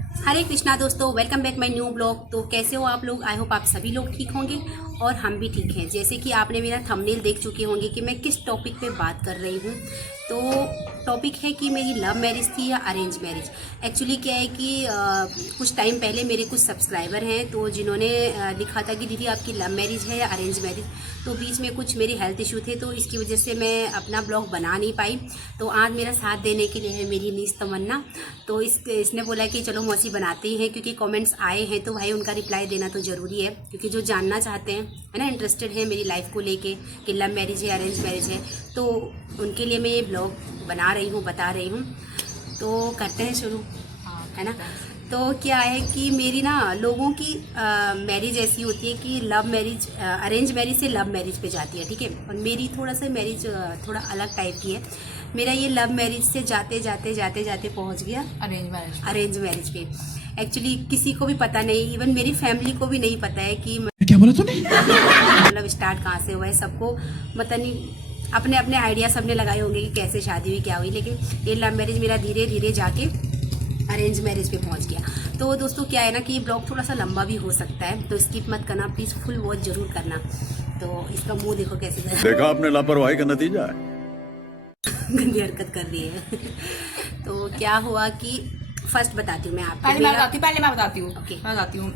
हरे कृष्णा दोस्तों, welcome back my new blog. तो कैसे हो आप लोग? आई होप आप सभी लोग ठीक होंगे और हम भी ठीक हैं। जैसे कि आपने मेरा थंबनेल देख चुके होंगे कि मैं किस टॉपिक पे बात कर रही हूँ। तो टॉपिक है कि मेरी लव मैरिज थी या अरेंज मैरिज। एक्चुअली क्या है कि कुछ टाइम पहले मेरे कुछ सब्सक्राइबर हैं तो जिन्होंने लिखा था कि दीदी आपकी लव मैरिज है या अरेंज मैरिज। तो बीच में कुछ मेरी हेल्थ इशू थे तो इसकी वजह से मैं अपना ब्लॉग बना नहीं पाई। तो आज मेरा साथ देने के लिए है मेरी नीस तमन्ना। तो इसने बोला कि चलो मौसी बनाते ही हैं, क्योंकि कमेंट्स आए हैं तो भाई उनका रिप्लाई देना तो ज़रूरी है, क्योंकि जो जानना चाहते हैं है ना, इंटरेस्टेड है मेरी लाइफ को लेके कि लव मैरिज है अरेंज मैरिज है, तो उनके लिए मैं ये ब्लॉग बना रही हूँ, बता रही हूँ। तो करते हैं शुरू, है ना। तो क्या है कि मेरी ना लोगों की मैरिज ऐसी होती है कि लव मैरिज अरेंज मैरिज से लव मैरिज पे जाती है, ठीक है। और मेरी थोड़ा सा मैरिज थोड़ा अलग टाइप की है। मेरा ये लव मैरिज से जाते जाते जाते जाते पहुंच गया अरेंज मैरिज पे। एक्चुअली किसी को भी पता नहीं, इवन मेरी फैमिली को भी नहीं पता है कि क्या बोला तूने? मतलब स्टार्ट कहाँ से हुआ है। सबको पता नहीं, अपने अपने आइडिया सबने लगाए होंगे कि कैसे शादी हुई क्या हुई, लेकिन ये लव मैरिज मेरा धीरे धीरे जाके अरेंज मैरिज पे पहुंच गया। तो दोस्तों क्या है ना कि ये ब्लॉग थोड़ा सा लंबा भी हो सकता है, तो स्किप मत करना प्लीज़, फुल वॉच जरूर करना। तो इसका मुंह देखो कैसे देखा आपने लापरवाही का नतीजा है। गंदी हरकत कर रही है। तो क्या हुआ कि फर्स्ट बताती हूँ मैं आपको। पहले मैं बताती हूँ। Okay. मैं बताती हूँ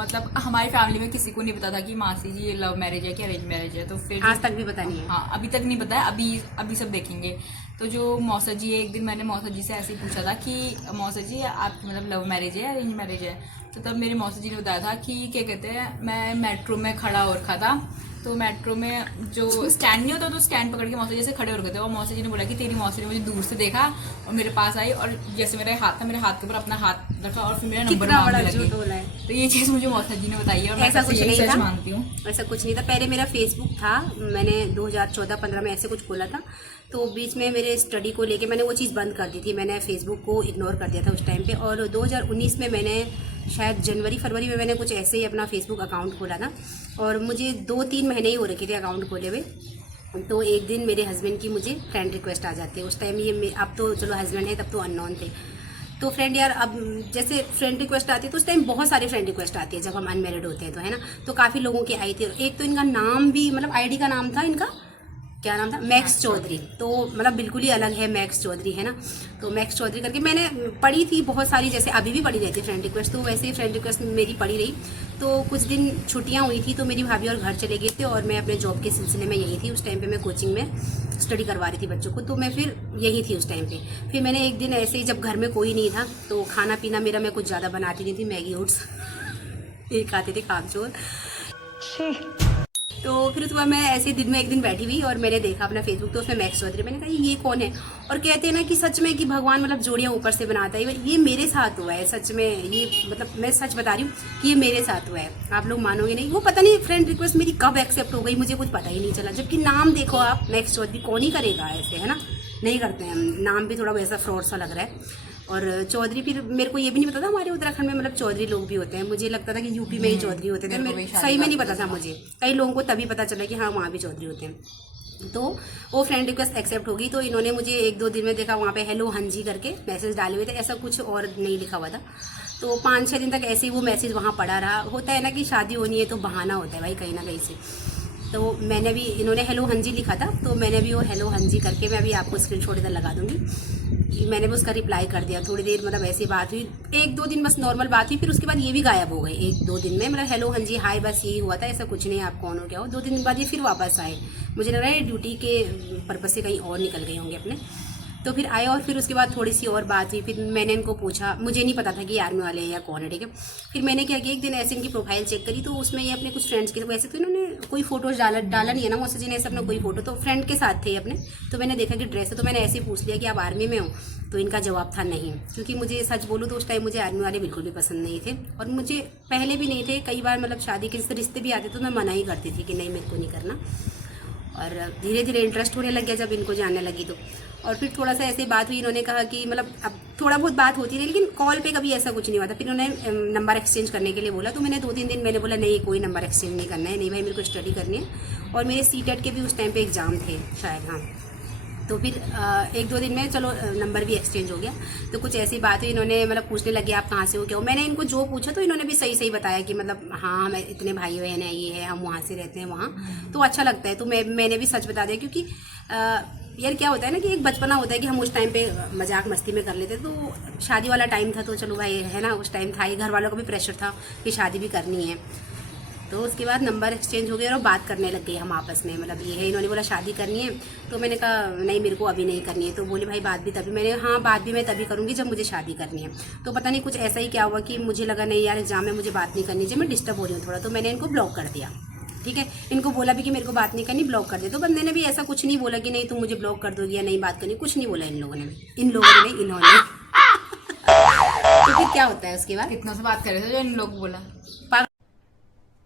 मतलब हमारी फैमिली में किसी को नहीं पता था कि मासी जी ये लव मैरिज है कि अरेंज मैरिज है। तो फिर आज तक भी पता नहीं है। हाँ, अभी तक नहीं पता है, अभी सब देखेंगे। तो जो मौसा जी है, एक दिन मैंने मौसा जी से ऐसे ही पूछा था कि मौसा जी आपकी मतलब लव मैरिज है अरेंज मैरिज है। तो तब मेरे मौसा जी ने बताया था कि क्या कहते हैं, मैं मेट्रो में खड़ा हो रखा था। तो मेट्रो में जो स्टैंड नहीं होता तो स्टैंड पकड़ के मौसी जी से खड़े हो रखे थे, और मौसी जी ने बोला कि तेरी मौसी ने मुझे दूर से देखा और मेरे पास आई, और जैसे मेरा हाथ था मेरे हाथ के ऊपर अपना हाथ रखा और फिर मेरा नंबर मांगने लगी। तो ये चीज़ मुझे मौसा जी ने बताई है और मैं ऐसा कुछ नहीं था, मानती हूँ। ऐसा कुछ नहीं था। पहले मेरा फेसबुक था, मैंने 2014-15 में ऐसे कुछ खोला था। तो बीच में मेरे स्टडी को लेके मैंने वो चीज़ बंद कर दी थी, मैंने फेसबुक को इग्नोर कर दिया था उस टाइम पे। और 2019 में मैंने शायद जनवरी-फरवरी में मैंने कुछ ऐसे ही अपना फेसबुक अकाउंट खोला था, और मुझे 2-3 महीने ही हो रखे थे अकाउंट खोले हुए। तो एक दिन मेरे हस्बैंड की मुझे फ्रेंड रिक्वेस्ट आ जाती है। उस टाइम ये अब तो चलो हस्बैंड है, तब तो अननोन थे। तो फ्रेंड यार, अब जैसे फ्रेंड रिक्वेस्ट आती है तो उस टाइम बहुत सारी फ्रेंड रिक्वेस्ट आती है जब हम अनमेरिड होते हैं, तो है ना। तो काफ़ी लोगों की आई थी। एक तो इनका नाम भी, मतलब आईडी का नाम था इनका, क्या नाम था, मैक्स चौधरी। तो मतलब बिल्कुल ही अलग है मैक्स चौधरी, है ना। तो मैक्स चौधरी करके मैंने पढ़ी थी बहुत सारी, जैसे अभी भी पढ़ी रहती है फ्रेंड रिक्वेस्ट, तो वैसे ही फ्रेंड रिक्वेस्ट मेरी पढ़ी रही। तो कुछ दिन छुट्टियां हुई थी तो मेरी भाभी और घर चले गए थे, और मैं अपने जॉब के सिलसिले में यही थी। उस टाइम पे मैं कोचिंग में स्टडी करवा रही थी बच्चों को, तो मैं फिर यही थी उस टाइम पे। फिर मैंने एक दिन ऐसे ही, जब घर में कोई नहीं था तो खाना पीना मेरा, मैं कुछ ज़्यादा बनाती नहीं थी, मैगी ओट्स ये खाते थे, कागजोर। तो फिर उसके बाद मैं ऐसे दिन में एक दिन बैठी हुई और मैंने देखा अपना फेसबुक, तो उसमें मैक्स चौधरी। मैंने कहा ये कौन है? और कहते हैं ना कि सच में कि भगवान मतलब जोड़ियाँ ऊपर से बनाता है। ये मेरे साथ हुआ है सच में, ये मतलब मैं सच बता रही हूँ कि ये मेरे साथ हुआ है। आप लोग मानोगे नहीं। वो पता नहीं फ्रेंड रिक्वेस्ट मेरी कब एक्सेप्ट हो गई, मुझे कुछ पता ही नहीं चला। जबकि नाम देखो आप, मैक्स चौधरी, कौन ही करेगा ऐसे, है ना। नहीं करते हैं हम, नाम भी थोड़ा वैसा फ्रॉड सा लग रहा है। और चौधरी, फिर मेरे को ये भी नहीं पता था हमारे उत्तराखंड में मतलब चौधरी लोग भी होते हैं। मुझे लगता था कि यूपी में ही चौधरी होते थे, सही में नहीं पता था मुझे। कई लोगों को तभी पता चला कि हाँ वहाँ भी चौधरी होते हैं। तो वो फ्रेंड रिक्वेस्ट एक्सेप्ट होगी, तो इन्होंने मुझे 1-2 दिन में देखा वहाँ पे हेलो हंजी करके मैसेज डाले हुए थे, ऐसा कुछ और नहीं लिखा हुआ था। तो 5-6 दिन तक ऐसे ही वो मैसेज वहाँ पड़ा रहा। होता है ना कि शादी होनी है तो बहाना होता है भाई कहीं ना कहीं से। तो मैंने भी, इन्होंने हेलो हंजी लिखा था तो मैंने भी वो हेलो हंजी करके, मैं अभी आपको स्क्रीनशॉट इधर लगा दूंगी, मैंने भी उसका रिप्लाई कर दिया। थोड़ी देर मतलब ऐसी बात हुई, 1-2 दिन बस नॉर्मल बात हुई, फिर उसके बाद ये भी गायब हो गए 1-2 दिन में। मतलब हेलो हंजी हाय बस यही हुआ था, ऐसा कुछ नहीं आप कौन हो क्या हो। 2 दिन बाद ये फिर वापस आए, मुझे लग रहा है ड्यूटी के पर्पज से कहीं और निकल गए होंगे अपने। तो फिर आए और फिर उसके बाद थोड़ी सी और बात हुई। फिर मैंने इनको पूछा, मुझे नहीं पता था कि आर्मी वाले हैं या कौन है, ठीक है। फिर मैंने क्या किया, एक दिन ऐसे इनकी प्रोफाइल चेक करी तो उसमें ये अपने कुछ फ्रेंड्स के, तो वैसे तो इन्होंने कोई फोटोज डाला नहीं है ना मौसा जी ने ऐसे अपना कोई फोटो, तो फ्रेंड के साथ थे अपने। तो मैंने देखा कि ड्रेस है, तो मैंने ऐसे ही पूछ लिया कि आप आर्मी में हो। तो इनका जवाब था नहीं, क्योंकि मुझे सच बोलूँ तो उस टाइम मुझे आर्मी वाले बिल्कुल भी पसंद नहीं थे, और मुझे पहले भी नहीं थे। कई बार मतलब शादी के रिश्ते भी आते तो मैं मना ही करती थी कि नहीं मेरे को नहीं करना। और धीरे धीरे इंटरेस्ट होने लग गया जब इनको जानने लगी तो। और फिर थोड़ा सा ऐसे बात हुई, इन्होंने कहा कि मतलब अब थोड़ा बहुत बात होती रही, लेकिन कॉल पे कभी ऐसा कुछ नहीं हुआ था। फिर उन्होंने नंबर एक्सचेंज करने के लिए बोला, तो मैंने 2-3 दिन मैंने बोला नहीं कोई नंबर एक्सचेंज नहीं करना है, नहीं भाई मेरे को स्टडी करनी है। और मेरे सीटेट के भी उस टाइम पे एग्ज़ाम थे शायद, हाँ। तो फिर 1-2 दिन में चलो नंबर भी एक्सचेंज हो गया। तो कुछ ऐसी बात हुई, इन्होंने मतलब पूछने लगे आप कहाँ से हो क्या हो। मैंने इनको जो पूछा तो इन्होंने भी सही सही बताया कि मतलब हाँ हम इतने भाई बहन हैं, ये है, हम वहाँ से रहते हैं वहाँ। तो अच्छा लगता है, तो मैंने भी सच बता दिया, क्योंकि यार क्या होता है ना कि एक बचपना होता है कि हम उस टाइम पे मजाक मस्ती में कर लेते। तो शादी वाला टाइम था तो चलो भाई है ना, उस टाइम था ही, घर वालों का भी प्रेशर था कि शादी भी करनी है। तो उसके बाद नंबर एक्सचेंज हो गया और बात करने लग गए हम आपस में, मतलब ये है। इन्होंने बोला शादी करनी है, तो मैंने कहा नहीं मेरे को अभी नहीं करनी है। तो बोले भाई बात भी तभी, मैंने हाँ बात भी मैं तभी करूँगी जब मुझे शादी करनी है। तो पता नहीं कुछ ऐसा ही क्या हुआ कि मुझे लगा नहीं यार एग्जाम में मुझे बात नहीं करनी चाहिए, मैं डिस्टर्ब हो रही हूँ थोड़ा, तो मैंने इनको ब्लॉक कर दिया। ठीक है, इनको बोला भी कि मेरे को बात नहीं करनी, ब्लॉक कर दे। तो बंदे ने भी ऐसा कुछ नहीं बोला कि नहीं तुम मुझे ब्लॉक कर दोगी या नहीं बात करनी, कुछ नहीं बोला इन लोगों ने इन्होंने। तो फिर क्या होता है उसके बाद, कितनों से बात कर रहे थे जो इन लोग बोला।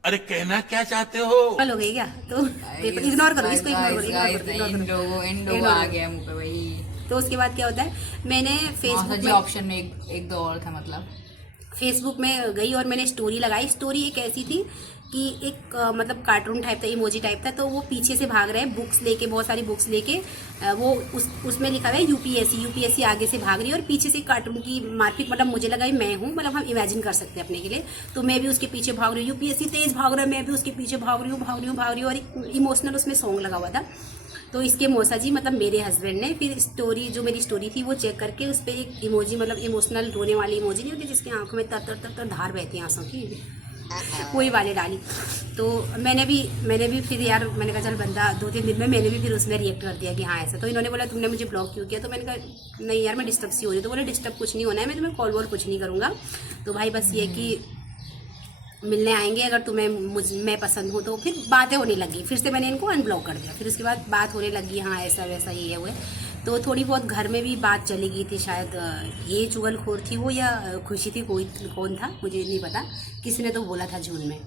अरे कहना क्या चाहते हो? पागल हो गई क्या? तो इग्नोर करो इसको, इन लोगों आ गया मुंह पे वही। तो उसके बाद क्या होता है, मैंने फेसबुक में ऑप्शन में एक दो और था, मतलब फेसबुक में गई और मैंने स्टोरी लगाई। स्टोरी एक ऐसी थी कि एक मतलब कार्टून टाइप था, इमोजी टाइप था। तो वो पीछे से भाग रहे हैं बुक्स लेके, बहुत सारी बुक्स लेके, वो उसमें लिखा हुआ है यूपीएससी आगे से भाग रही है और पीछे से कार्टून की मारपीट, मतलब मुझे लगा मैं हूँ, मतलब हम इमेजिन कर सकते हैं अपने के लिए। तो मैं भी उसके पीछे भाग रही हूँ, यूपीएससी तेज भाग रहा है, मैं भी उसके पीछे भाग रही हूँ और एक इमोशनल उसमें सॉन्ग लगा हुआ था। तो इसके मौसा जी मतलब मेरे हस्बैंड ने फिर स्टोरी, जो मेरी स्टोरी थी वो चेक करके उस पर एक इमोजी, मतलब इमोशनल रोने वाली इमोजी नहीं होती जिसकी आंखों में तर तर तर धार बहती है आंसू की, वही वाली डाली। तो मैंने भी फिर यार मैंने कहा चल बंदा 2-3 दिन में मैंने भी फिर उसमें रिएक्ट कर दिया कि हाँ ऐसा। तो इन्होंने बोला तुमने मुझे ब्लॉक क्यों किया? तो मैंने कहा नहीं यार मैं डिस्टर्ब सी हो रही। तो बोले डिस्टर्ब कुछ नहीं होना है, मैं तुम्हें कॉल वॉल कुछ नहीं करूँगा। तो भाई बस ये कि मिलने आएंगे, अगर तुम्हें मैं पसंद हूँ। तो फिर बातें होने लगी, फिर से मैंने इनको अनब्लॉक कर दिया। फिर उसके बाद बात होने लगी, हाँ ऐसा वैसा ये है वो है। तो थोड़ी बहुत घर में भी बात चली गई थी, शायद ये चुगलखोर थी वो या खुशी थी, कौन था मुझे नहीं पता। किसी ने तो बोला था जून में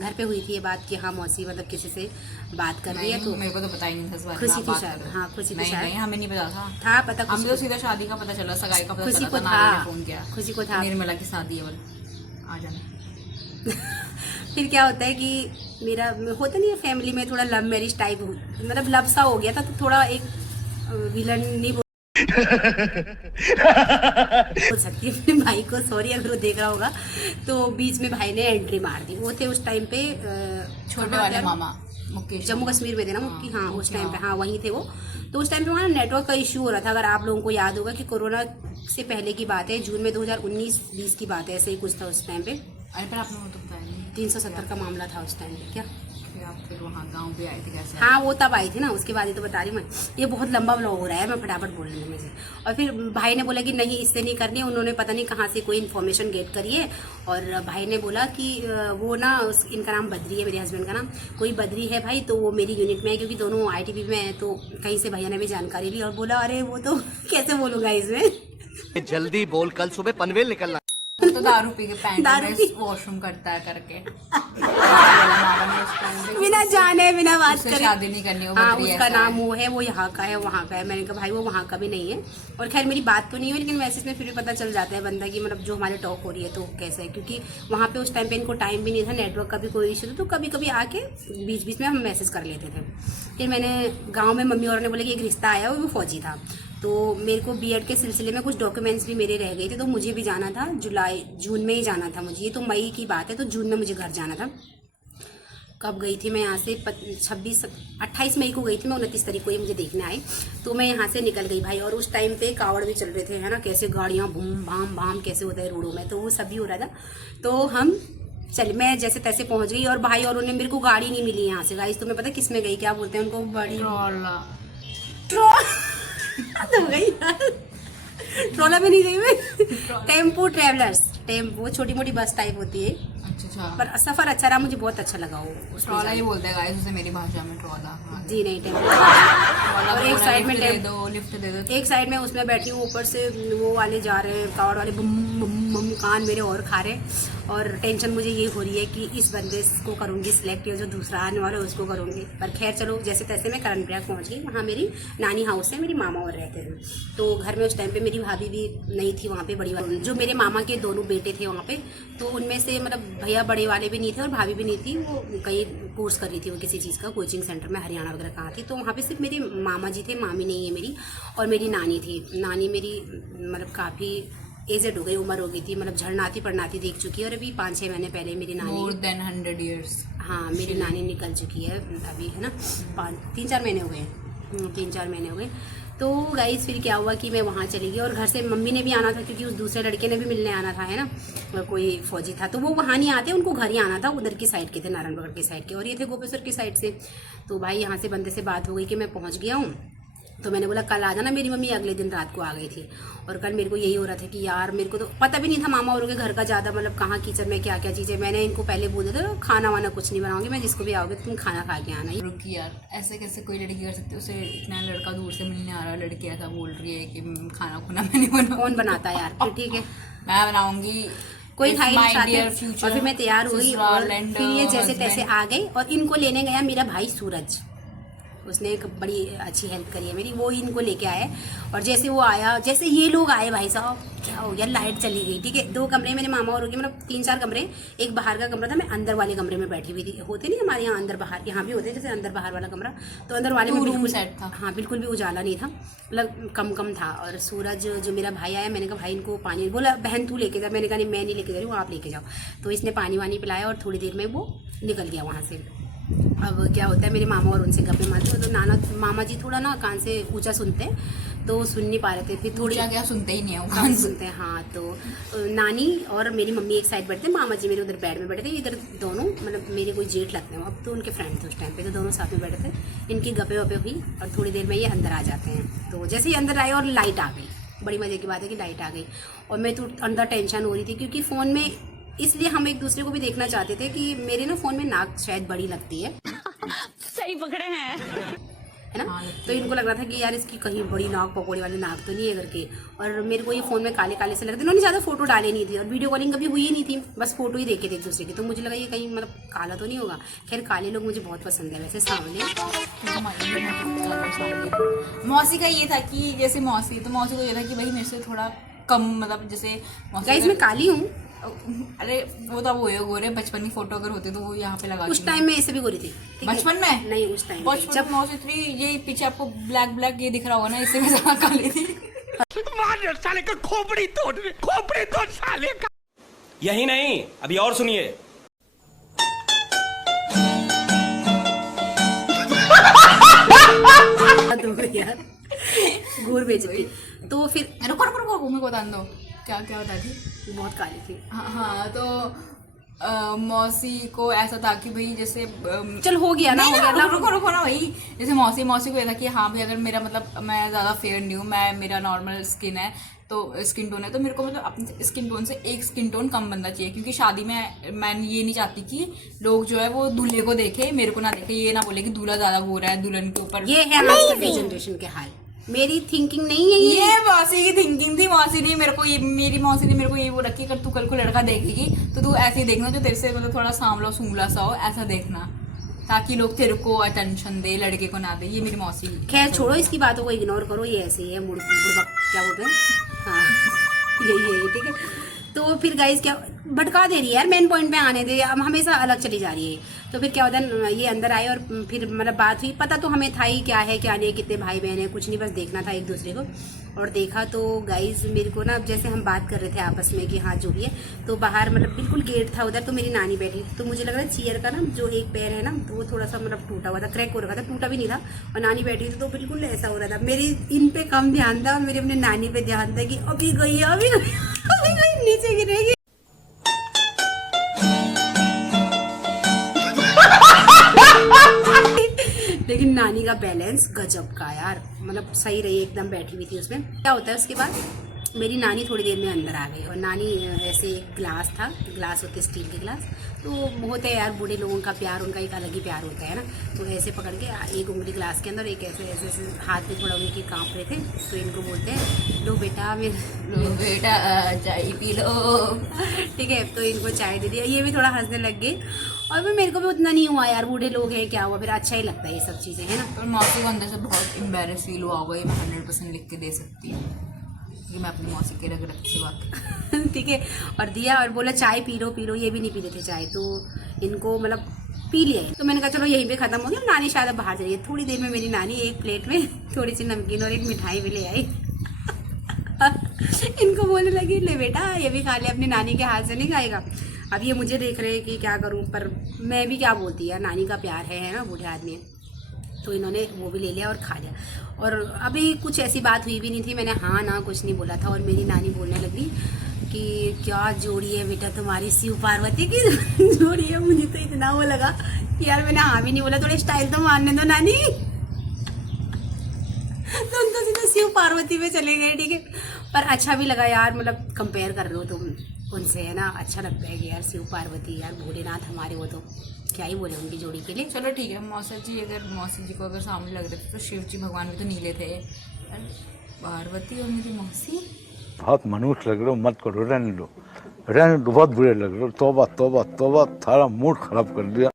घर पे हुई थी ये बात कि हाँ मौसी मतलब किसी से बात कर रही है। तो मेरे को तो पता ही नहीं था इस बारे में। खुशी थी शायद, हाँ खुशी थी शायद, हमें नहीं पता था पता, हमें तो सीधा शादी का पता चला, सगाई का पता खुशी चला को था, था, नानी ने फोन किया, खुशी को था निर्मला की शादी है बोल आ जाना। फिर क्या होता है कि मेरा होता नहीं है फैमिली में थोड़ा लव मैरिज टाइप, मतलब लव सा हो गया था। तो थोड़ा एक विलन नहीं बोल सकती अपने भाई को, सॉरी अगर वो देख रहा होगा। तो बीच में भाई ने एंट्री मार दी। वो थे उस टाइम पे छोटे वाले मामा मुकेश, जम्मू कश्मीर में थे ना मुक्की, हाँ उस टाइम पे, हाँ वहीं थे वो। तो उस टाइम पे वहाँ नेटवर्क का इशू हो रहा था। अगर आप लोगों को याद होगा कि कोरोना से पहले की बात है, जून में 2019-20 की बात है, ऐसे ही कुछ था उस टाइम पे। अरे पर आपने वो तो बताया नहीं, 370 का मामला था उस टाइम पे। क्या आप फिर वहाँ गाँव पे आए थे कैसे? हाँ वो तब आई थी ना, उसके बाद ही तो बता रही हूँ मैं। ये बहुत लंबा ब्लॉग हो रहा है, मैं फटाफट बोल रही हूँ मुझे। और फिर भाई ने बोला कि नहीं इससे नहीं करनी है। उन्होंने पता नहीं कहाँ से कोई इन्फॉर्मेशन गेट करी है और भाई ने बोला कि वो ना इनका नाम बद्री है, मेरे हस्बैंड का नाम कोई बद्री है भाई, तो वो मेरी यूनिट में है, क्योंकि दोनों ITB में है। तो कहीं से भैया ने भी जानकारी ली और बोला अरे वो तो कैसे बोलूँगा इसमें, जल्दी बोल कल सुबह पनवेल निकलना। तो दारू पी के पैंट में वॉशरूम करता है करके बिना जाने बिना बात करे शादी नहीं करनी हो। हाँ उसका नाम वो है, वो यहाँ का है वहाँ का है। मैंने कहा भाई वो वहाँ का भी नहीं है। और खैर मेरी बात तो नहीं हुई, लेकिन मैसेज में फिर भी पता चल जाता है बंदा की मतलब जो हमारे टॉक हो रही है तो कैसे है। क्योंकि वहाँ पे उस टाइम पे इनको टाइम भी नहीं था, नेटवर्क का भी कोई इशू था। तो कभी कभी आके बीच बीच में हम मैसेज कर लेते थे। फिर मैंने गाँव में मम्मी और ने बोला कि एक रिश्ता आया, वो फौजी था। तो मेरे को B.Ed के सिलसिले में कुछ डॉक्यूमेंट्स भी मेरे रह गए थे, तो मुझे भी जाना था जून में ही जाना था मुझे। ये तो मई की बात है, तो जून में मुझे घर जाना था। कब गई थी मैं यहाँ से 28 मई को गई थी मैं, 29 तारीख को ये मुझे देखने आए। तो मैं यहाँ से निकल गई भाई। और उस टाइम पे कावड़ भी चल रहे थे है ना, कैसे गाड़ियाँ भूम भाम भाम कैसे होता है रोडों में, तो वो सभी हो रहा था। तो हम मैं जैसे तैसे पहुँच गई और भाई और उन्हें मेरे को गाड़ी नहीं मिली यहाँ से। गाइस तुम्हें पता किस में गई, क्या बोलते हैं उनको, बड़ी ट्रोला में नहीं गई मैं, टेम्पो ट्रेवलर्स, टेम्पो छोटी मोटी बस टाइप होती है। अच्छा पर सफर अच्छा रहा, मुझे बहुत अच्छा लगा वो। ट्रोला ही बोलते हैं गाइस उसे मेरी भाषा में, ट्रोला। जी नहीं टेम्पो। और एक साइड में लिफ्ट दे दो, एक साइड में उसमें बैठी हूँ, ऊपर से वो वाले जा रहे हैं कावड़ वाले, बम बम बम कान मेरे और खा रहे। और टेंशन मुझे ये हो रही है कि इस बंदे को करूँगी सिलेक्ट, या जो दूसरा आने वाला है उसको करूँगी। पर खैर चलो जैसे तैसे मैं करण प्रयाग पहुँच गई। वहाँ मेरी नानी हाउस है, मेरी मामा और रहते थे। तो घर में उस टाइम पे मेरी भाभी भी नहीं थी वहाँ पे, बड़ी वाली जो मेरे मामा के दोनों बेटे थे वहाँ पे। तो उनमें से मतलब भैया बड़े वाले भी नहीं थे और भाभी भी नहीं थी, वो कहीं कोर्स कर रही थी, वो किसी चीज़ का कोचिंग सेंटर में हरियाणा वगैरह कहाँ थी। तो वहाँ पे सिर्फ मेरे मामा जी थे, मामी नहीं है मेरी, और मेरी नानी थी। नानी मेरी मतलब काफ़ी एजेड हो गई, उम्र हो गई थी, मतलब झड़नाती पड़नाती देख चुकी है। और अभी 5-6 महीने पहले मेरी नानी, मोर देन 100 years। हाँ मेरी नानी निकल चुकी है अभी, है ना, 3-4 महीने हो गए, 3-4 महीने हो गए। तो गाइस फिर क्या हुआ कि मैं वहाँ चली गई, और घर से मम्मी ने भी आना था क्योंकि उस दूसरे लड़के ने भी मिलने आना था, है ना, और कोई फौजी था, तो वो वहाँ नहीं आते, उनको घर ही आना था, उधर की साइड के थे, नारायणगढ़ की साइड के, और ये थे गोपेश्वर की साइड से। तो भाई यहाँ से बंदे से बात हो गई कि मैं पहुँच गया हूँ, तो मैंने बोला कल आ जाना। मेरी मम्मी अगले दिन रात को आ गई थी, और कल मेरे को यही हो रहा था कि यार मेरे को तो पता भी नहीं था मामा औरों के घर का ज़्यादा, मतलब कहाँ किचन में क्या क्या चीज़ें। मैंने इनको पहले बोल दिया था खाना वाना कुछ नहीं बनाऊंगी मैं, जिसको भी आओगे तुम खाना खा के आना। रुकी यार, ऐसे कैसे कोई लड़की कर सकती है? उसे इतना लड़का दूर से मिलने आ रहा है, लड़की ऐसा बोल रही है कि खाना खुना मैं नहीं बनाऊंगी। कौन बनाता है यार, फिर ठीक है मैं बनाऊंगी, कोई था ही नहीं साथ में। future और फिर मैं तैयार हुई, और ससुराल and, फिर ये जैसे husband। तैसे आ गई, और इनको लेने गया मेरा भाई सूरज, उसने एक बड़ी अच्छी हेल्प करी है मेरी, वो इनको लेके आए। और जैसे वो आया, जैसे ये लोग आए, भाई साहब क्या हो गया, लाइट चली गई, ठीक है। 2 कमरे मेरे मामा और के, मतलब 3-4 कमरे, एक बाहर का कमरा था, मैं अंदर वाले कमरे में बैठी हुई थी। होते नहीं हमारे यहाँ अंदर बाहर, यहाँ भी होते हैं जैसे अंदर बाहर वाला कमरा, तो अंदर वाले में बिल्कुल सेट था। हाँ बिल्कुल भी उजाला नहीं था, मतलब कम था। और सूरज जो मेरा भाई आया, मैंने कहा भाई इनको पानी, बोला बहन तू लेके जा, मैंने कहा नहीं मैं नहीं लेके जा रही हूँ, आप लेके जाओ। तो इसने पानी वानी पिलाया, और थोड़ी देर में वो निकल गया वहाँ से। अब क्या होता है, मेरे मामा और उनसे गप्पे मारते हो, तो नाना मामा जी थोड़ा ना कान से ऊंचा सुनते हैं, तो सुन नहीं पा रहे थे। फिर थोड़ी क्या सुनते ही नहीं है कम सुनते हैं, हाँ। तो नानी और मेरी मम्मी एक साइड बैठते, मामा जी मेरे उधर बेड में बैठे थे, इधर दोनों, मतलब मेरे कोई जेठ लगते हैं, अब तो उनके फ्रेंड थे उस टाइम पे, तो दोनों साथ में बैठे थे। इनकी गप्पे वप्पे हुई, और थोड़ी देर में ये अंदर आ जाते हैं। तो जैसे ही अंदर आए और लाइट आ गई, बड़ी मजे की बात है कि लाइट आ गई, और मैं तो अंदर टेंशन हो रही थी, क्योंकि फ़ोन में, इसलिए हम एक दूसरे को भी देखना चाहते थे कि मेरे ना फ़ोन में नाक शायद बड़ी लगती है, सही पकड़े हैं, है ना। तो इनको लग रहा था कि यार इसकी कहीं बड़ी नाक, पकौड़े वाली नाक तो नहीं है करके। और मेरे को ये फ़ोन में काले काले से लगते, इन्होंने ज़्यादा फोटो डाले नहीं थी, और वीडियो कॉलिंग कभी हुई ही नहीं थी, बस फोटो ही देखे थे एक दूसरे की। तो मुझे लगा ये कहीं मतलब काला तो नहीं होगा। खैर काले लोग मुझे बहुत पसंद है वैसे, सांवले। मौसी का ये था कि जैसे मौसी, तो मौसी को ये था कि भाई मेरे से थोड़ा कम, मतलब जैसे गाइस मैं काली हूँ, अरे वो तो अब वो गोरे, बचपन की फोटो अगर होती तो वो यहाँ पे लगा, उस टाइम में ऐसे भी गोरी थी, ठीक है? बचपन में नहीं, उस टाइम बचपन में मौसी इतनी, ये पीछे आपको ब्लैक ब्लैक ये दिख रहा होगा ना, इससे मैं ज्यादा काली थी। साले का खोपड़ी तोड़ साले का। यही नहीं, अभी और सुनिए। यार घूर बेचती। तो फिर रुको रुको रुको, मैं बता दो क्या क्या बता थी। बहुत काली थी। हाँ तो मौसी को ऐसा था कि भाई जैसे चल हो गया ना, हो गया ना, रुको रुको ना भाई। जैसे मौसी को ये था कि हाँ भाई अगर मेरा मतलब मैं ज़्यादा फेयर नहीं हूँ, मेरा नॉर्मल स्किन है, तो स्किन टोन है, तो मेरे को मतलब अपने स्किन टोन से एक स्किन टोन कम बनना चाहिए, क्योंकि शादी में मैं ये नहीं चाहती कि लोग जो है वो दूल्हे को देखे, मेरे को ना देखे, ये ना बोले कि दूल्हा ज़्यादा गोरा है दुल्हन के ऊपर। ये है आजकल की जनरेशन के हाल, मेरी थिंकिंग नहीं है ये मौसी की थिंकिंग थी। मौसी ने मेरे को ये, मेरी मौसी ने मेरे को ये वो रखी, अगर तू कल को लड़का देखेगी तो तू ऐसे ही देखना जो तेरे से मतलब थोड़ा सांवला सूंगला सा हो, ऐसा देखना, ताकि लोग तेरे को अटेंशन दे, लड़के को ना दे। ये मेरी मौसी। खैर छोड़ो इसकी बातों को, इग्नोर करो, ये ऐसे ही है, बुड़बक क्या बोलते हैं, हाँ यही है, ठीक है। तो फिर गाइस क्या भटका दे रही है यार, मेन पॉइंट पे आने दे, हम हमेशा अलग चली जा रही है। तो फिर क्या होता है, ये अंदर आए और फिर मतलब बात हुई, पता तो हमें था ही क्या है क्या नहीं, कितने भाई बहन है, कुछ नहीं, बस देखना था एक दूसरे को। और देखा तो गाइस मेरे को ना, जैसे हम बात कर रहे थे आपस में कि हाँ जो भी है, तो बाहर मतलब बिल्कुल गेट था उधर, तो मेरी नानी बैठी थी, तो मुझे लग रहा है चेयर का ना जो एक पैर है ना, तो वो थोड़ा सा मतलब टूटा हुआ था, क्रैक हो रखा था, टूटा भी नहीं था, और नानी बैठी थी, तो बिल्कुल ऐसा हो रहा था। मेरी इन पे कम ध्यान था और मेरे अपने नानी पे ध्यान था कि अभी गई नीचे गिरेगी। लेकिन नानी का बैलेंस गजब का यार, मतलब सही रही, एकदम बैठी हुई थी उसमें। क्या होता है उसके बाद मेरी नानी थोड़ी देर में अंदर आ गई, और नानी ऐसे एक गिलास था, गिलास होते स्टील के गिलास, तो होते हैं यार बूढ़े लोगों का प्यार, उनका एक अलग ही प्यार होता है ना। तो ऐसे पकड़ के एक उंगली गिलास के अंदर, एक ऐसे ऐसे ऐसे हाथ में थोड़ा उनके कांप रहे थे, तो इनको बोलते हैं लो बेटा बेटा चाय पी लो, ठीक है। तो इनको चाय दे दिया, ये भी थोड़ा हंसने लग गए, और फिर मेरे को भी उतना नहीं हुआ यार, बूढ़े लोग हैं क्या हुआ, फिर अच्छा ही लगता है ये सब चीज़ें, है ना। पर मौसी को अंदर से बहुत एम्बेरस फील हुआ होगा, ये मैं 100% लिख के दे सकती हूँ। कि मैं अपनी मौसी के रग से बात ठीक है। और दिया और बोला चाय पी लो, ये भी नहीं पी रहे थे चाय, तो इनको मतलब पी लिया है। तो मैंने कहा चलो यहीं पे ख़त्म हो गया, नानी शायद अब बाहर जाइए। थोड़ी देर में मेरी नानी एक प्लेट में थोड़ी सी नमकीन और एक मिठाई भी ले आई। इनको बोलने लगी ले बेटा ये भी खा ले, अपनी नानी के हाथ से नहीं खाएगा। अब ये मुझे देख रहे हैं कि क्या करूं, पर मैं भी क्या बोलती है, नानी का प्यार है ना, बूढ़े आदमी। तो इन्होंने वो भी ले लिया और खा लिया। और अभी कुछ ऐसी बात हुई भी नहीं थी, मैंने हाँ ना कुछ नहीं बोला था। और मेरी नानी बोलने लगी कि क्या जोड़ी है बेटा तुम्हारी, शिव पार्वती की जोड़ी है। मुझे तो इतना वो लगा कि यार मैंने हाँ भी नहीं बोला, थोड़े स्टाइल तो मारने दो नानी। तो उनको सीधे शिव पार्वती पे चले गए, ठीक है। पर अच्छा भी लगा यार, मतलब कंपेयर कर लो तुम उनसे, है ना। अच्छा लगता है कि यार शिव पार्वती, यार भोलेनाथ हमारे, वो तो क्या ही बोले उनकी जोड़ी के लिए। चलो ठीक है, मौसा जी अगर मौसी जी को अगर सामने लग रहे थे तो शिव जी भगवान भी तो नीले थे। पार्वती और मेरी मौसी बहुत मनुष्य लग रहे हो, मत करो, रहने दो, बहुत बुरे लग रहे हो। तौबा तौबा तौबा, सारा मूड खराब कर दिया।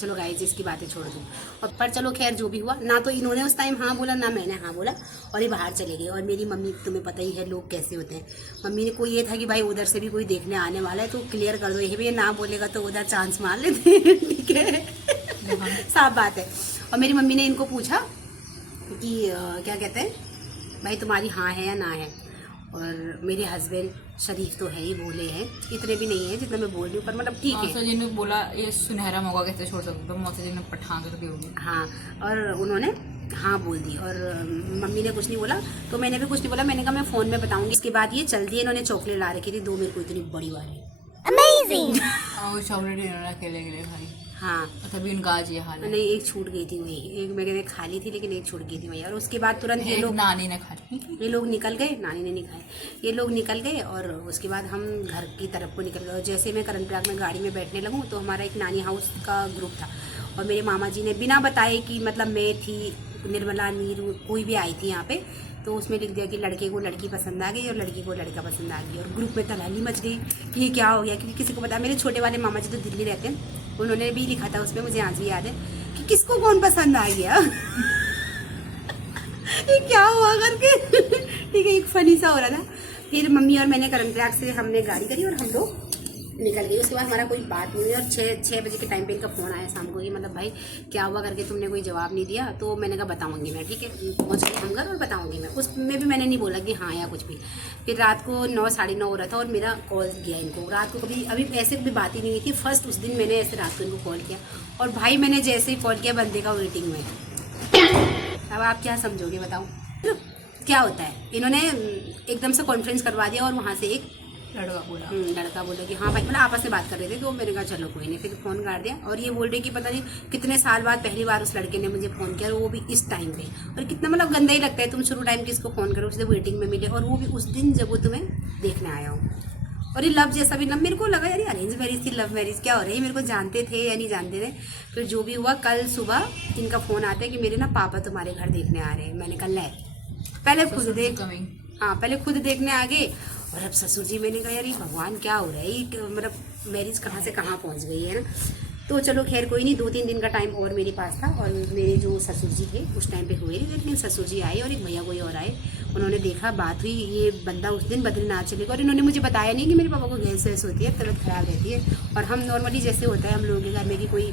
चलो गाइस इसकी बातें छोड़ दो। और पर चलो खैर जो भी हुआ, ना तो इन्होंने उस टाइम हाँ बोला ना मैंने हाँ बोला, और ये बाहर चले गए। और मेरी मम्मी, तुम्हें पता ही है लोग कैसे होते हैं। मम्मी ने कोई ये था कि भाई उधर से भी कोई देखने आने वाला है तो क्लियर कर दो, ये भी ना बोलेगा तो उधर चांस मार लेते हैं, ठीक है। साफ बात है। और मेरी मम्मी ने इनको पूछा कि क्या कहते हैं भाई तुम्हारी हाँ है या ना है। और मेरे हस्बैंड शरीफ तो है ही, भोले हैं, इतने भी नहीं है जितना मैं बोल रही हूँ, पर मतलब ठीक है। मौसा जी ने बोला ये सुनहरा मौका कैसे छोड़ सकते, तो मौसा जी ने पठान कर दी होगी। हाँ, और उन्होंने हाँ बोल दी। और मम्मी ने कुछ नहीं बोला तो मैंने भी कुछ नहीं बोला। मैंने कहा मैं फ़ोन में बताऊंगी। इसके बाद ये चल दिए, इन्होंने चॉकलेट ला रखी थी 2 मेरे को, इतनी बड़ी वाली। अमेजिंग। और चॉकलेट इन्होंने अकेले के लिए खाई। हाँ, तभी उनका आज ये हाल है। नहीं एक छूट गई थी वही, एक मैंने खा ली थी लेकिन एक छूट गई थी वही। और उसके बाद तुरंत ये लोग, नानी ने खा ली। ये लोग निकल गए, नानी ने नहीं खाए, ये लोग निकल गए। और उसके बाद हम घर की तरफ को निकल गए। और जैसे मैं करण प्रयाग में गाड़ी में बैठने लगूँ तो हमारा एक नानी हाउस का ग्रुप था। और मेरे मामा जी ने बिना बताए कि मतलब मैं थी, निर्मला, नीरू, कोई भी आई थी यहाँ पे, तो उसमें लिख दिया कि लड़के को लड़की पसंद आ गई और लड़की को लड़का पसंद आ गया। और ग्रुप में तलाली मच गई कि ये क्या हो गया, क्योंकि किसी को पता। मेरे छोटे वाले मामा जी तो दिल्ली रहते हैं, उन्होंने भी लिखा था उसमें, मुझे आज भी याद है कि किसको कौन पसंद आ गया। ये क्या हुआ करके, ठीक है। एक फनी सा हो रहा था। फिर मम्मी और मैंने करण प्रयाग से हमने गाड़ी करी और हम लोग निकल गए। उसके बाद हमारा कोई बात नहीं हुई। और 6 बजे के टाइम पे इनका फ़ोन आया शाम को कि मतलब भाई क्या हुआ करके तुमने कोई जवाब नहीं दिया। तो मैंने कहा बताऊंगी मैं, ठीक है। पहुँच गए हम घर और बताऊंगी मैं। उसमें भी मैंने नहीं बोला कि हाँ या कुछ भी। फिर रात को 9 साढ़े 9 हो रहा था और मेरा कॉल गया इनको। रात को कभी अभी ऐसे कभी बात ही नहीं थी। फर्स्ट उस दिन मैंने ऐसे रात को इनको कॉल किया और भाई मैंने जैसे ही कॉल किया बंदे का वेटिंग में। अब आप क्या समझोगे बताओ क्या होता है। इन्होंने एकदम से कॉन्फ्रेंस करवा दिया और वहाँ से एक लड़का बोला कि हाँ भाई, मतलब आपस में बात कर रहे थे। तो मैंने कहा चलो कोई नहीं, फिर फ़ोन काट दिया। और ये बोल रहे कि पता नहीं कितने साल बाद पहली बार उस लड़के ने मुझे फ़ोन किया, और वो भी इस टाइम पे। और कितना मतलब गंदा ही लगता है, तुम शुरू टाइम किसको फ़ोन करो, उससे वेटिंग में मिले, और वो भी उस दिन जब वो तुम्हें देखने आया हो। और ये लव जैसा भी लव, मेरे को लगा यार अरेंज मैरिज थी, लव मैरिज क्या हो रही है, मेरे को जानते थे या नहीं जानते थे। फिर जो भी हुआ, कल सुबह इनका फ़ोन आता है कि मेरे ना पापा तुम्हारे घर देखने आ रहे हैं। मैंने कहा ले, पहले खुद देख, हाँ पहले खुद देखने आ गए। और अब ससुर जी, मैंने कहा यार ये भगवान क्या हो रहा है, ये मतलब मैरिज कहाँ से कहाँ पहुँच गई है ना। तो चलो खैर कोई नहीं, 2-3 दिन का टाइम और मेरे पास था। और मेरे जो ससुर जी थे उस टाइम पे हुए, लेकिन ससुर जी आए और एक भैया कोई और आए, उन्होंने देखा, बात हुई। ये बंदा उस दिन बद्रीनाथ चले गया और इन्होंने मुझे बताया नहीं कि मेरे पापा को गैस वैस होती है, तबीयत खराब रहती है। और हम नॉर्मली जैसे होता है हम लोगों के घर में कि कोई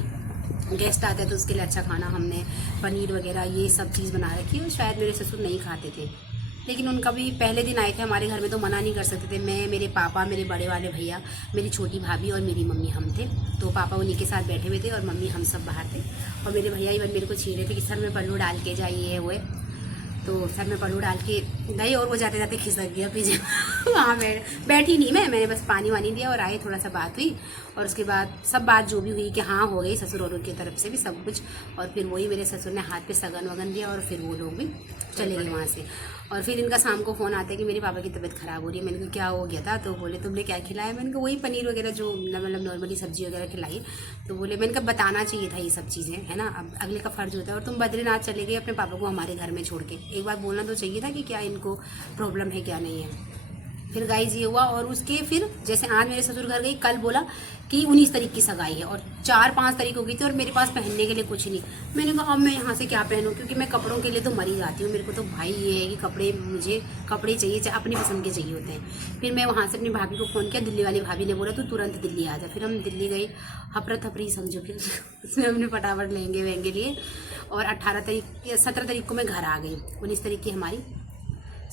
गेस्ट आता है तो उसके लिए अच्छा खाना, हमने पनीर वगैरह ये सब चीज़ बना रखी है। शायद मेरे ससुर नहीं खाते थे, लेकिन उनका भी पहले दिन आए थे हमारे घर में तो मना नहीं कर सकते थे। मैं, मेरे पापा, मेरे बड़े वाले भैया, मेरी छोटी भाभी और मेरी मम्मी हम थे। तो पापा उन्हीं के साथ बैठे हुए थे और मम्मी हम सब बाहर थे। और मेरे भैया इवन मेरे को छीन रहे थे कि सर में पल्लू डाल के जाइए हुए, तो सर में पल्लू डाल के गए और वो जाते जाते खिसक गया पीछे। वहाँ बैठी नहीं मैंने बस पानी वानी दिया और आए, थोड़ा सा बात हुई। और उसके बाद सब बात जो भी हुई कि हाँ हो गई, ससुर और उनकी तरफ से भी सब कुछ। और फिर वही मेरे ससुर ने हाथ पे सगन वगन दिया और फिर वो लोग भी चले गए वहाँ से। और फिर इनका शाम को फ़ोन आता है कि मेरे पापा की तबीयत ख़राब हो रही है। मैंने कहा क्या हो गया था, तो बोले तुमने क्या खिलाया। मैंने कहा वही पनीर वगैरह जो मतलब नॉर्मली सब्जी वगैरह खिलाई। तो बोले, मैंने कहा बताना चाहिए था ये सब चीज़ें, है ना, अब अगले का फ़र्ज होता है। और तुम बद्रीनाथ चले गए अपने पापा को हमारे घर में छोड़ के, एक बार बोलना तो चाहिए था कि क्या इनको प्रॉब्लम है क्या नहीं है। फिर गाइज ये हुआ और उसके फिर जैसे आज मेरे ससुर घर गई, कल बोला कि 19 तारीख की सगाई है और 4-5 तारीख हो गई थी और मेरे पास पहनने के लिए कुछ नहीं। मैंने कहा अब मैं यहाँ से क्या पहनूं, क्योंकि मैं कपड़ों के लिए तो मरी जाती हूँ। मेरे को तो भाई ये है कि मुझे कपड़े चाहिए, चाहे अपनी पसंद के चाहिए होते हैं। फिर मैं वहाँ से अपनी भाभी को फ़ोन किया, दिल्ली वाली भाभी ने बोला तू तुरंत दिल्ली आ जा। फिर हम दिल्ली गए, हफरा थफरी समझो। फिर उसमें हमने फटाफट लहंगे वहंगे लिए और 17 तारीख को मैं घर आ गई। 19 तारीख की हमारी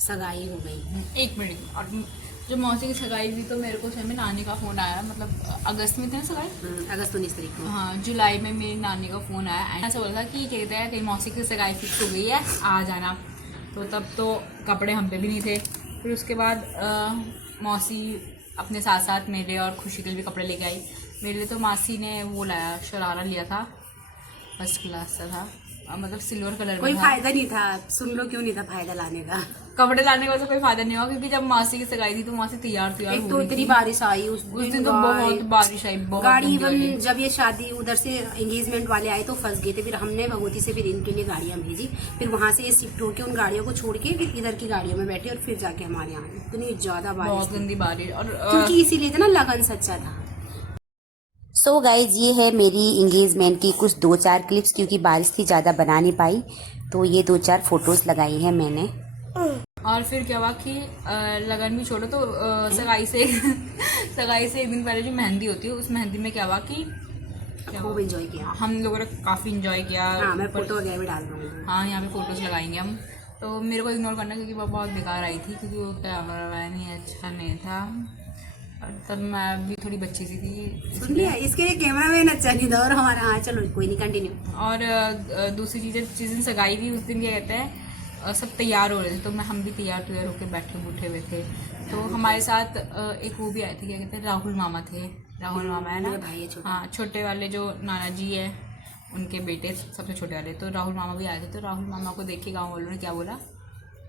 सगाई हो गई। 1 मिनट। और जो मौसी की सगाई हुई तो मेरे को उसमें नानी का फ़ोन आया, मतलब अगस्त में थे ना सगाई, अगस्त 19 तारीख को। हाँ जुलाई में मेरी नानी का फ़ोन आया, ऐसा बोला था कि कहते हैं कहीं मौसी की सगाई फिक्स हो गई है, आ जाना। तो तब तो कपड़े हम पे भी नहीं थे। फिर उसके बाद मौसी अपने साथ साथ मेरे और खुशी के लिए भी कपड़े लेके आई। मेरे लिए तो मासी ने वो लाया, शरारा लिया था, फर्स्ट क्लास सा था, मतलब सिल्वर कलर कोई में था। फायदा नहीं था, सुन लो क्यों नहीं था फायदा लाने का। कपड़े लाने का तो कोई फायदा नहीं हुआ, क्योंकि जब मासी की सगाई थी तो मासी तैयार एक हो तो गई इतनी थी। बारिश आई उस दिन तो बहुत बारिश आई, बहुत गाड़ी गंदी वाली। इवन जब ये शादी उधर से एंगेजमेंट वाले आए तो फंस गए थे। फिर हमने भगवती से फिर इनके लिए गाड़ियां भेजी, फिर वहां से ये शिफ्ट होके उन गाड़ियों को छोड़ के फिर इधर की गाड़ियों में बैठे और फिर जाके हमारे यहाँ इतनी ज्यादा बारिश बहुत थी। गंदी बारिश। और क्योंकि इसीलिए था ना लगन सच्चा था। सो गाइज ये है मेरी इंगेजमेंट की कुछ 2-4 क्लिप्स, क्योंकि बारिश थी ज़्यादा बना नहीं पाई, तो ये 2-4 फोटोज़ लगाई हैं मैंने। और फिर क्या हुआ कि लगन भी छोड़ो तो सगाई से सगाई से 1 दिन पहले जो मेहंदी होती है, उस मेहंदी में क्या हुआ कि खूब एंजॉय किया हम लोगों ने काफ़ी इंजॉय किया। हाँ, मैं फोटो वगैरह भी डाल दूंगी। हाँ यहाँ पे फोटोज़ लगाएंगे हम। तो मेरे को इग्नोर करना क्योंकि वो बहुत बेकार आई थी, क्योंकि वो कैमरा मैन ही अच्छा नहीं था और तब मैं भी थोड़ी बच्ची सी थी। सुन लिया, इसके लिए कैमरा मैन अच्छा नहीं था और हमारा। हाँ चलो कोई नहीं, कंटिन्यू। और दूसरी चीज़, जिस दिन सगाई हुई उस दिन क्या कहते हैं सब तैयार हो रहे थे, तो हम भी तैयार होकर बैठे हुए थे। तो हमारे साथ एक वो भी आए थे, क्या कहते हैं, राहुल मामा थे। राहुल मामा है ना, मेरे भाई है छोटा। हाँ छोटे वाले जो नाना जी है उनके बेटे सबसे छोटे वाले। तो राहुल मामा भी आए थे। तो राहुल मामा को देख के गाँव वालों ने क्या बोला,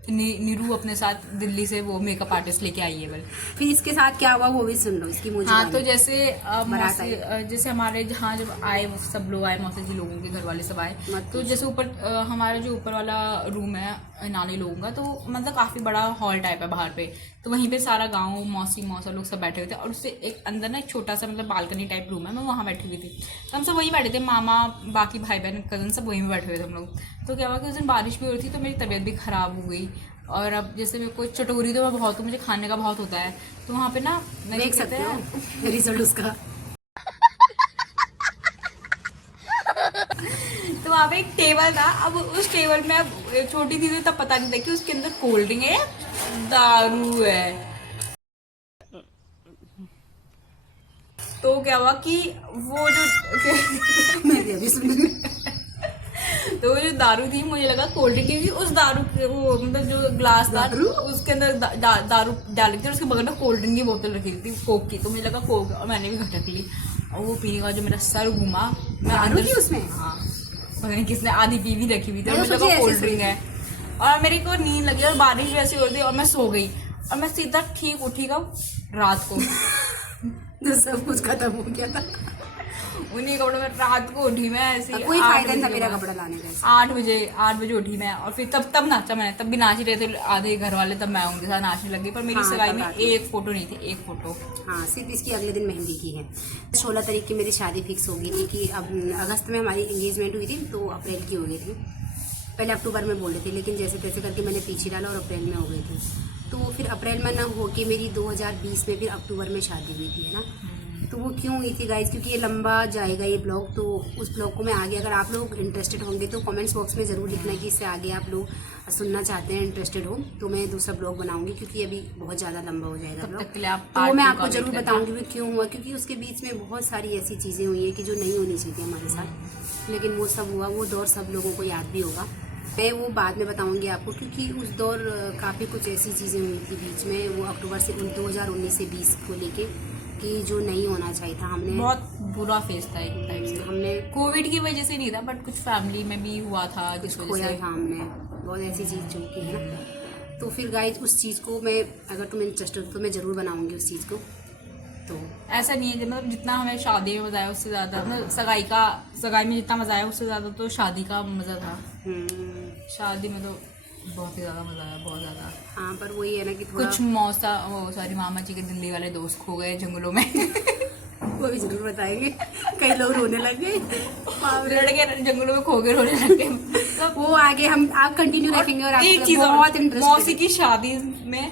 नीरू अपने साथ दिल्ली से वो मेकअप आर्टिस्ट लेके आई है। फिर इसके साथ क्या हुआ वो भी सुन लो, इसकी मुझे। हाँ तो जैसे बारात जैसे हमारे जहाँ जब आए वो सब लोग आए, मौसी जी लोगों के घर वाले सब आए। तो जैसे ऊपर हमारा जो ऊपर वाला रूम है नानी लोगों का, तो मतलब काफ़ी बड़ा हॉल टाइप है बाहर पे। तो वहीं पे सारा गांव मौसी मौसा लोग सब बैठे हुए थे और उससे एक अंदर ना एक छोटा सा मतलब बालकनी टाइप रूम है, मैं वहाँ बैठी हुई थी। तो हम सब वहीं बैठे थे, मामा बाकी भाई बहन कज़न सब वहीं पे बैठे हुए थे हम लोग। तो क्या हुआ कि उस दिन बारिश भी हो रही थी, तो मेरी तबीयत भी ख़राब हो गई। और अब जैसे मेरे को चटोरी तो मैं बहुत हूँ, मुझे खाने का बहुत होता है। तो वहाँ पे ना मैं देख सकते हो रिजल्ट उसका। तो वहाँ पे एक टेबल था। अब उस टेबल में अब छोटी थी तो तब पता नहीं था कि उसके अंदर कोल्ड ड्रिंक है, दारू है। तो क्या हुआ कि वो जो मैं भी अभी सुन तो वो जो दारू थी मुझे लगा कोल्ड ड्रिंक, क्योंकि उस दारू के वो मतलब जो ग्लास था उसके अंदर दारू डाली थी और उसके बगल में कोल्ड ड्रिंक की बोतल रखी थी कोक की। तो मुझे लगा कोक, और मैंने भी घटक ली और वो पीने का जो मेरा सर घूमा, मैं दारू थी उसमें। हाँ पता नहीं किसने आधी पी भी रखी हुई थी और मैं मुझे सोची लगा ऐसे कोल्ड ड्रिंक है। और मेरे को नींद लगी और बारिश भी ऐसी हो रही थी और मैं सो गई और मैं सीधा ठीक उठी कब रात को तो सब कुछ खत्म हो गया था। उन्हीं कपड़ों में रात को उठी मैं ऐसे। कोई फायदा नहीं था मेरा कपड़ा लाने का। 8 बजे उठी मैं और फिर तब नाचा मैंने। तब भी नाच ही रहे थे आधे घर वाले, तब मैं उनके साथ नाचने लगी। पर मेरी हाँ, सगाई तब में नाची। एक फोटो नहीं थी, एक फोटो। हाँ सिर्फ इसकी अगले दिन मेहंदी की है। 16 तारीख की मेरी शादी फिक्स हो गई थी कि अब अगस्त में हमारी एंगेजमेंट हुई थी, तो अप्रैल की हो गई थी। पहले अक्टूबर में बोले थे, लेकिन जैसे तैसे करके मैंने पीछे डाला और अप्रैल में हो गई थी। तो फिर अप्रैल में ना हो के मेरी 2020 में फिर अक्टूबर में शादी हुई थी, है ना। तो वो क्यों हुई थी गाइज, क्योंकि ये लंबा जाएगा ये ब्लॉग, तो उस ब्लॉग को मैं आगे, अगर आप लोग इंटरेस्टेड होंगे तो कमेंट्स बॉक्स में ज़रूर लिखना कि इससे आगे आप लोग सुनना चाहते हैं, इंटरेस्टेड हो तो मैं दूसरा ब्लॉग बनाऊंगी, क्योंकि अभी बहुत ज़्यादा लंबा हो जाएगा ब्लॉग। तो वो मैं आपको ज़रूर बताऊंगी कि क्यों हुआ, क्योंकि उसके बीच में बहुत सारी ऐसी चीज़ें हुई हैं कि जो नहीं होनी चाहिए हमारे साथ, लेकिन वो सब हुआ। वो दौर सब लोगों को याद भी होगा, मैं वो बाद में बताऊंगी आपको, क्योंकि उस दौर काफ़ी कुछ ऐसी चीज़ें हुई थी बीच में, वो अक्टूबर से 2019 से 20 को लेके, कि जो नहीं होना चाहिए था। हमने बहुत बुरा फेस था एक टाइप से। हमने कोविड की वजह से नहीं था, बट कुछ फैमिली में भी हुआ था जिस वजह खोया से। था हमने, बहुत ऐसी चीज़ जो की है ना। तो फिर गाइज उस चीज़ को मैं, अगर तुम इंटरेस्टेड हो तो मैं ज़रूर बनाऊंगी उस चीज़ को। तो ऐसा नहीं है कि मतलब जितना हमें शादी में मजा आया उससे ज़्यादा, मतलब सगाई में जितना मजा आया उससे ज़्यादा तो शादी का मज़ा था। शादी में तो बहुत ही ज़्यादा मज़ा आया, बहुत ज़्यादा। हाँ पर वही है ना कि थोड़ा कुछ मामा जी के दिल्ली वाले दोस्त खो गए जंगलों में। वो भी जरूर बताएंगे, कई लोग रोने लग गए। लड़के जंगलों में खो गए, रोने लगे। वो आगे हम आप कंटिन्यू रखेंगे और एक आपको चीज और, बहुत मौसी इंटरेस्टिंग। की शादी में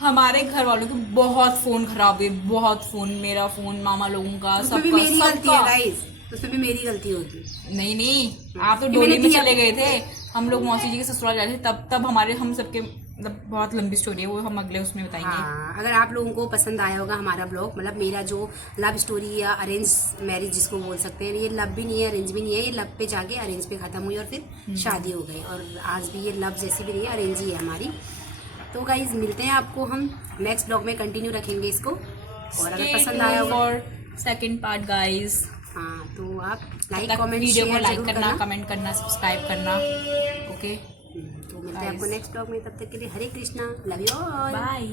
हमारे घर वालों के बहुत फोन खराब हुए, बहुत फोन, मेरा फोन, मामा लोगों का, उसमें भी सबका मेरी गलती है सबका। गाइस, उसमें भी मेरी गलती होगी। नहीं आप तो ये डोली मैंने में दिया। चले गए थे, हम लोग मौसी जी के ससुराल जाते थे, तब हमारे हम सबके मतलब बहुत लंबी स्टोरी है, वो हम अगले उसमें बताएंगे। हाँ, अगर आप लोगों को पसंद आया होगा हमारा ब्लॉग, मतलब मेरा जो लव स्टोरी या अरेंज मैरिज जिसको बोल सकते हैं, ये लव भी नहीं है अरेंज भी नहीं है, ये लव पे जाके अरेंज पे खत्म हुई और फिर शादी हो गई, और आज भी ये लव जैसी भी नहीं है, अरेंज ही है हमारी। तो गाइज मिलते हैं आपको हम नेक्स्ट ब्लॉग में, कंटिन्यू रखेंगे इसको, और अगर पसंद आया होगा फॉर सेकंड पार्ट गाइस। हाँ तो आप लाइक कमेंट वीडियो को शेयर लाइक जरूर करना, करना। कमेंट करना, सब्सक्राइब करना। ओके, तो मिलते हैं आपको नेक्स्ट ब्लॉग में, तब तक के लिए Hare Krishna, love you all, bye.